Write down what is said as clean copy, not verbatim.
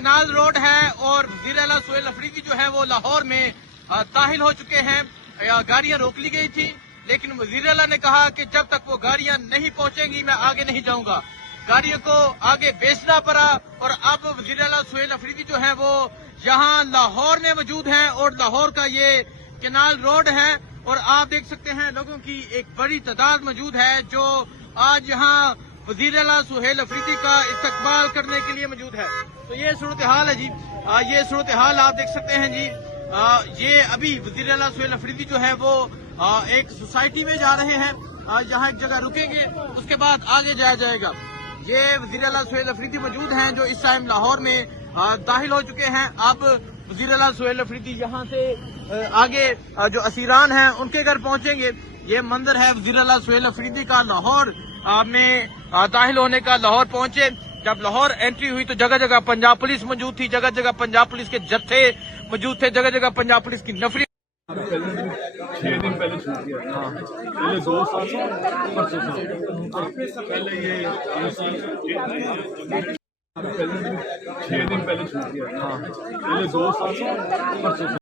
Canal road है और वज़ीर आला सुहेल अफरीदी जो है वो लाहौर में दाखिल हो चुके हैं। गाड़ियां रोक ली गई थी, लेकिन वज़ीर आला ने कहा कि जब तक वो गाड़ियां नहीं पहुंचेंगी मैं आगे नहीं जाऊंगा। गाड़ियों को आगे बेचना पड़ा और अब वज़ीर आला सुहेल अफरीदी जो है वो यहाँ लाहौर में मौजूद हैं और लाहौर का ये कनाल रोड है और आप देख सकते हैं लोगों की एक बड़ी तादाद मौजूद है जो आज यहाँ वज़ीर आला सुहेल अफरीदी का इस्तकबाल करने के लिए मौजूद है। तो ये सूरत हाल है जी, ये सूरत हाल आप देख सकते हैं जी। ये अभी वज़ीर आला सुहेल अफरीदी जो है वो एक सोसाइटी में जा रहे हैं, यहाँ एक जगह रुकेंगे, उसके बाद आगे जाया जाएगा। ये वज़ीर आला सुहेल अफरीदी मौजूद हैं जो इस टाइम लाहौर में दाखिल हो चुके हैं। अब वज़ीर आला सुहेल अफरीदी यहाँ से आगे जो असीरान हैं उनके घर पहुंचेंगे। ये मंजर है वज़ीर आला सुहेल अफरीदी का लाहौर में दाखिल होने का। लाहौर पहुंचे, जब लाहौर एंट्री हुई तो जगह जगह पंजाब पुलिस मौजूद थी, जगह जगह पंजाब पुलिस के जत्थे मौजूद थे, जगह जगह पंजाब पुलिस की नफरी। 6 दिन पहले छूट गया। हाँ, पहले 2 साल परसों पहले ये 2 साल 6 दिन पहले छूट गया। हाँ, पहले 2 साल परसों